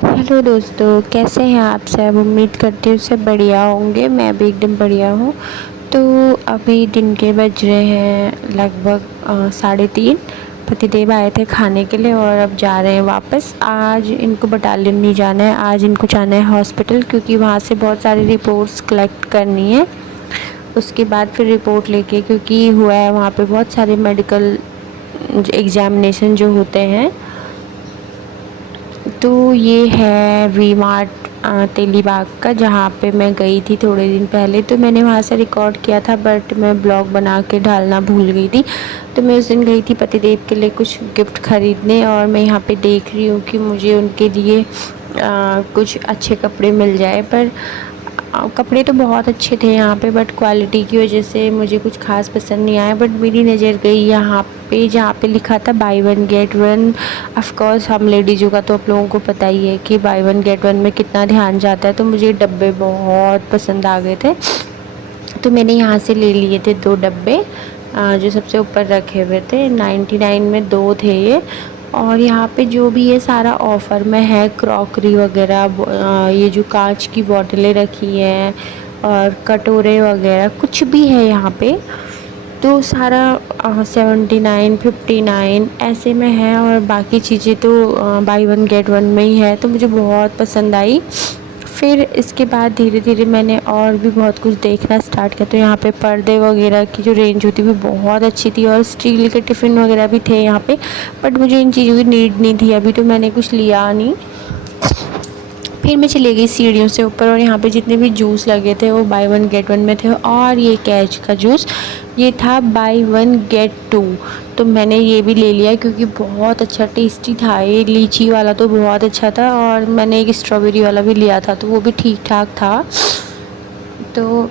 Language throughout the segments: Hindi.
हेलो दोस्तों, कैसे हैं आप सब। उम्मीद करती हूँ सब बढ़िया होंगे। मैं भी एकदम बढ़िया हूँ। तो अभी दिन के बज रहे हैं लगभग 3:30। पतिदेव आए थे खाने के लिए और अब जा रहे हैं वापस। आज इनको बटालियन नहीं जाना है, आज इनको जाना है हॉस्पिटल, क्योंकि वहाँ से बहुत सारी रिपोर्ट्स कलेक्ट करनी है। उसके बाद फिर रिपोर्ट लेके, क्योंकि हुआ है वहाँ पे बहुत सारे मेडिकल एग्ज़ामिनेशन जो होते हैं। तो ये है वी मार्ट तेलीबाग का, जहाँ पे मैं गई थी थोड़े दिन पहले। तो मैंने वहाँ से रिकॉर्ड किया था, बट मैं ब्लॉग बना के डालना भूल गई थी। तो मैं उस दिन गई थी पतिदेव के लिए कुछ गिफ्ट ख़रीदने, और मैं यहाँ पे देख रही हूँ कि मुझे उनके लिए कुछ अच्छे कपड़े मिल जाए। पर कपड़े तो बहुत अच्छे थे यहाँ पे, बट क्वालिटी की वजह से मुझे कुछ खास पसंद नहीं आया। बट मेरी नज़र गई यहाँ पे, जहाँ पे लिखा था by one get one. Of course हम लेडीज़ों का तो आप लोगों को पता ही है कि बाय वन गेट वन में कितना ध्यान जाता है। तो मुझे डब्बे बहुत पसंद आ गए थे, तो मैंने यहाँ से ले लिए थे 2 डब्बे जो सबसे ऊपर रखे हुए थे। 99 में 2 थे ये। और यहाँ पे जो भी ये सारा ऑफ़र में है, क्रॉकरी वगैरह, ये जो कांच की बोतलें रखी हैं और कटोरे वगैरह कुछ भी है यहाँ पे, तो सारा 79 59 ऐसे में है। और बाकी चीज़ें तो बाई वन गेट वन में ही है, तो मुझे बहुत पसंद आई। फिर इसके बाद धीरे धीरे मैंने और भी बहुत कुछ देखना स्टार्ट किया। तो यहाँ पे पर्दे वगैरह की जो रेंज होती है वो बहुत अच्छी थी, और स्टील के टिफ़िन वगैरह भी थे यहाँ पे। बट मुझे इन चीज़ों की नीड नहीं थी अभी, तो मैंने कुछ लिया नहीं। फिर मैं चली गई सीढ़ियों से ऊपर, और यहाँ पे जितने भी जूस लगे थे वो बाय वन गेट वन में थे। और ये कैच का जूस, ये था बाय वन गेट टू। तो मैंने ये भी ले लिया, क्योंकि बहुत अच्छा टेस्टी था। ये लीची वाला तो बहुत अच्छा था, और मैंने एक स्ट्रॉबेरी वाला भी लिया था, तो वो भी ठीक ठाक था। तो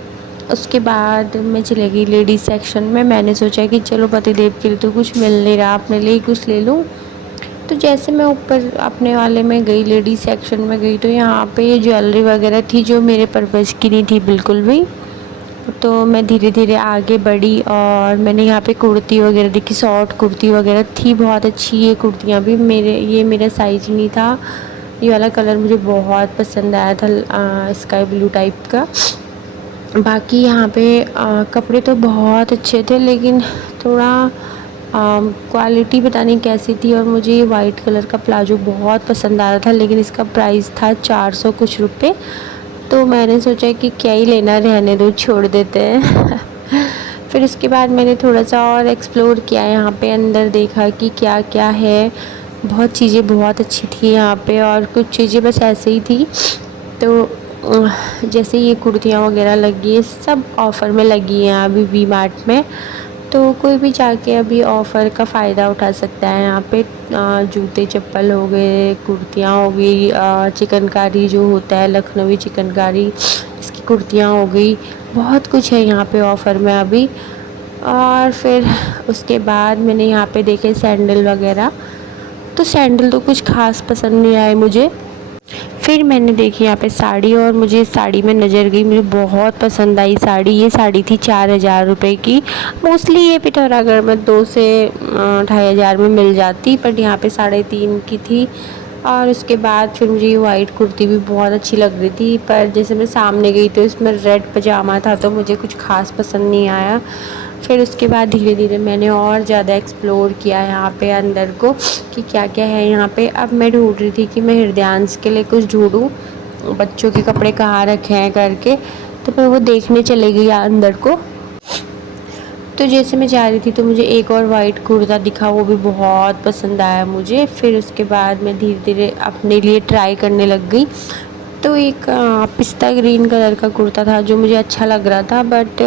उसके बाद मैं चली गई लेडीज़ सेक्शन में। मैंने सोचा कि चलो पतिदेव के लिए तो कुछ मिल नहीं रहा, अपने लिए कुछ ले लूँ। तो जैसे मैं ऊपर अपने वाले में गई, लेडीज़ सेक्शन में गई, तो यहाँ पे ज्वेलरी वगैरह थी जो मेरे पर्पज़ की नहीं थी बिल्कुल भी। तो मैं धीरे धीरे आगे बढ़ी, और मैंने यहाँ पे कुर्ती वगैरह देखी। शॉर्ट कुर्ती वगैरह थी बहुत अच्छी। ये कुर्तियाँ भी मेरा साइज नहीं था। ये वाला कलर मुझे बहुत पसंद आया था, स्काई ब्लू टाइप का। बाकी यहाँ पे कपड़े तो बहुत अच्छे थे, लेकिन थोड़ा क्वालिटी पता नहीं कैसी थी। और मुझे ये वाइट कलर का प्लाजो बहुत पसंद आ रहा था, लेकिन इसका प्राइस था 400 कुछ रुपए। तो मैंने सोचा कि क्या ही लेना, रहने दो, छोड़ देते हैं। फिर उसके बाद मैंने थोड़ा सा और एक्सप्लोर किया, यहाँ पे अंदर देखा कि क्या क्या है। बहुत चीज़ें बहुत अच्छी थी यहाँ पे, और कुछ चीज़ें बस ऐसे ही थी। तो जैसे ये कुर्तियाँ वगैरह लगी है, सब ऑफ़र में लगी हैं अभी वी मार्ट में। तो कोई भी जाके अभी ऑफ़र का फ़ायदा उठा सकता है। यहाँ पे जूते चप्पल हो गए, कुर्तियाँ हो गई, चिकनकारी जो होता है लखनवी चिकनकारी, इसकी कुर्तियाँ हो गई। बहुत कुछ है यहाँ पे ऑफ़र में अभी। और फिर उसके बाद मैंने यहाँ पे देखे सैंडल वगैरह। तो सैंडल तो कुछ ख़ास पसंद नहीं आए मुझे। फिर मैंने देखी यहाँ पे साड़ी, और मुझे इस साड़ी में नज़र गई, मुझे बहुत पसंद आई साड़ी। ये साड़ी थी 4000 रुपये की। मोस्टली ये पिथौरागढ़ में 2 से 2500 में मिल जाती, बट यहाँ पे 3.5 की थी। और उसके बाद फिर मुझे ये वाइट कुर्ती भी बहुत अच्छी लग रही थी, पर जैसे मैं सामने गई तो इसमें रेड पजामा था, तो मुझे कुछ ख़ास पसंद नहीं आया। फिर उसके बाद धीरे धीरे मैंने और ज़्यादा एक्सप्लोर किया यहाँ पे अंदर को, कि क्या क्या है यहाँ पे। अब मैं ढूंढ रही थी कि मैं हृदयांश के लिए कुछ ढूंढूँ, बच्चों के कपड़े कहाँ रखे हैं करके। तो मैं वो देखने चले गई अंदर को। तो जैसे मैं जा रही थी तो मुझे एक और वाइट कुर्ता दिखा, वो भी बहुत पसंद आया मुझे। फिर उसके बाद मैं धीरे धीरे अपने लिए ट्राई करने लग गई। तो एक पिस्ता ग्रीन कलर का कुर्ता था जो मुझे अच्छा लग रहा था, बट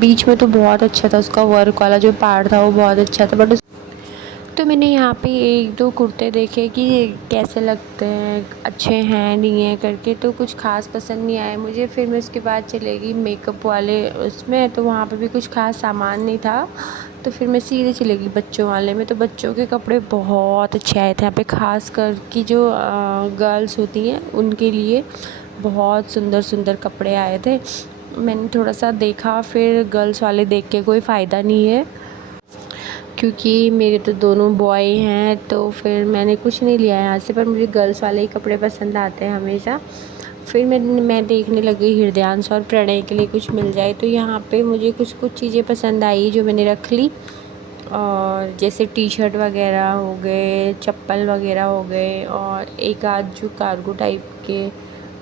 बीच में तो बहुत अच्छा था, उसका वर्क वाला जो पार्ट था वो बहुत अच्छा था। बट तो मैंने यहाँ पे 1-2 कुर्ते देखे कि कैसे लगते हैं, अच्छे हैं नहीं हैं करके, तो कुछ ख़ास पसंद नहीं आए मुझे। फिर मैं उसके बाद चले गई मेकअप वाले उसमें, तो वहाँ पे भी कुछ ख़ास सामान नहीं था। तो फिर मैं सीधे चली गई बच्चों वाले में। तो बच्चों के कपड़े बहुत अच्छे आए थे यहाँ पे, ख़ास कर कि जो गर्ल्स होती हैं उनके लिए बहुत सुंदर सुंदर कपड़े आए थे। मैंने थोड़ा सा देखा, फिर गर्ल्स वाले देख के कोई फ़ायदा नहीं है, क्योंकि मेरे तो दोनों बॉय हैं, तो फिर मैंने कुछ नहीं लिया है यहाँ से, पर मुझे गर्ल्स वाले ही कपड़े पसंद आते हैं हमेशा। फिर मैं देखने लगी हृदयांश और प्रणय के लिए कुछ मिल जाए, तो यहाँ पे मुझे कुछ चीज़ें पसंद आई जो मैंने रख ली। और जैसे टी शर्ट वगैरह हो गए, चप्पल वगैरह हो गए, और एक आध जो कार्गो टाइप के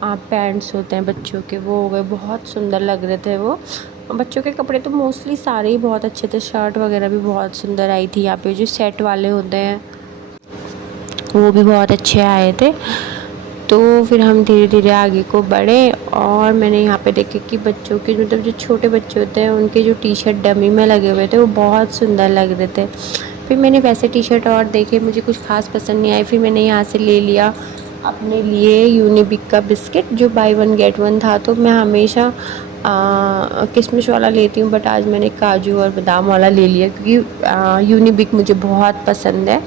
पैंट्स होते हैं बच्चों के, वो हो गए। बहुत सुंदर लग रहे थे वो। बच्चों के कपड़े तो मोस्टली सारे ही बहुत अच्छे थे। शर्ट वगैरह भी बहुत सुंदर आई थी। यहाँ पे जो सेट वाले होते हैं वो भी बहुत अच्छे आए थे। तो फिर हम धीरे धीरे आगे को बढ़े, और मैंने यहाँ पे देखे कि बच्चों के मतलब जो छोटे बच्चे होते हैं उनके जो टी शर्ट डमी में लगे हुए थे वो बहुत सुंदर लग रहे थे। फिर मैंने वैसे टी शर्ट और देखे, मुझे कुछ खास पसंद नहीं आई। फिर मैंने यहाँ से ले लिया अपने लिए यूनिबिक का बिस्किट, जो बाय वन गेट वन था। तो मैं हमेशा किशमिश वाला लेती हूँ, बट आज मैंने काजू और बादाम वाला ले लिया, क्योंकि यूनिबिक मुझे बहुत पसंद है।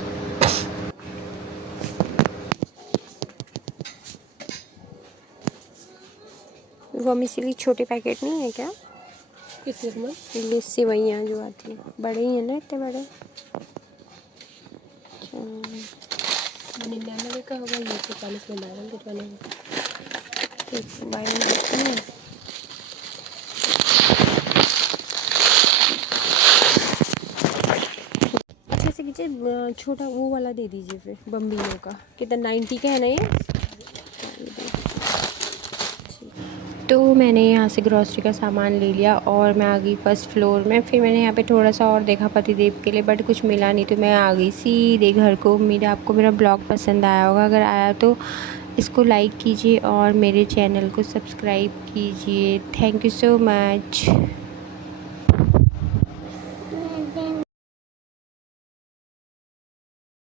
वो मिसली छोटे पैकेट नहीं है क्या? कितने सेवइयाँ जो आती है, बड़े ही है ना, इतने बड़े। 99 का होगा, ये 40 में डाल कितना बाय वन गेट वन है। अच्छे से कीजिए, छोटा वो वाला दे दीजिए फिर बम्बिनो का। कितना 90 का है ना ये? तो मैंने यहाँ से ग्रॉसरी का सामान ले लिया और मैं आ गई फर्स्ट फ्लोर में। फिर मैंने यहाँ पे थोड़ा सा और देखा पतिदेव के लिए, बट कुछ मिला नहीं, तो मैं आ गई सीधे घर को। उम्मीद है आपको मेरा ब्लॉग पसंद आया होगा। अगर आया तो इसको लाइक कीजिए और मेरे चैनल को सब्सक्राइब कीजिए। Thank you so much.